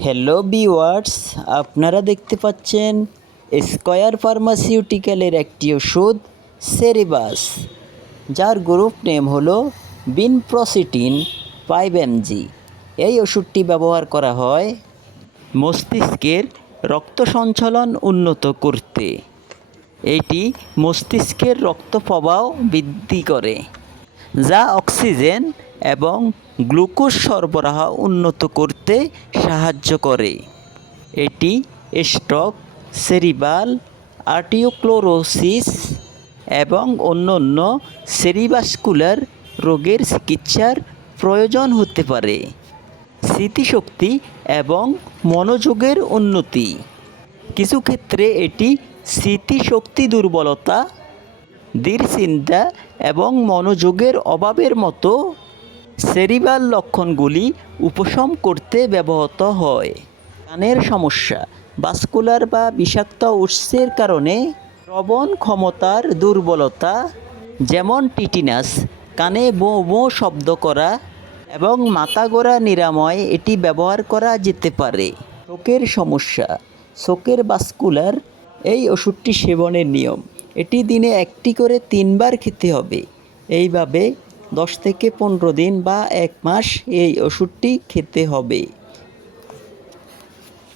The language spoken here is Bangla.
হ্যালো বিওয়ার্স আপনারা দেখতে পাচ্ছেন স্কয়ার ফার্মাসিউটিক্যালের একটি ওষুধ সেরিবাস যার গ্রুপ নেম হলো বিনপ্রসিটিন ফাইভ এমজি এই ওষুধটি ব্যবহার করা হয় মস্তিষ্কের রক্ত সঞ্চালন উন্নত করতে। এটি মস্তিষ্কের রক্ত প্রবাহ বৃদ্ধি করে, যা অক্সিজেন এবং গ্লুকোজ সরবরাহ উন্নত করতে সাহায্য করে। এটি স্ট্রোক, সেরিবাল, আর্টিওক্লোরোসিস এবং অন্যান্য সেরিবাসকুলার রোগের চিকিৎসার প্রয়োজন হতে পারে। স্মৃতিশক্তি এবং মনোযোগের উন্নতি। কিছু ক্ষেত্রে এটি স্মৃতিশক্তি দুর্বলতা, দৃঢ়চিন্তা এবং মনোযোগের অভাবের মতো সেরিবাল লক্ষণগুলি উপশম করতে ব্যবহৃত হয়। কানের সমস্যা বাস্কুলার বা বিষাক্ত উৎসের কারণে শ্রবণ ক্ষমতার দুর্বলতা, যেমন টিটিনাস, কানে বো বো শব্দ করা এবং মাথা গোড়া নিরাময়, এটি ব্যবহার করা যেতে পারে। চোখের সমস্যা চোখের বাস্কুলার এই ওষুধটি সেবনের নিয়ম। এটি দিনে একটি করে তিনবার খেতে হবে। এইভাবে দশ থেকে পনেরো দিন বা এক মাস এই ওষুধটি খেতে হবে।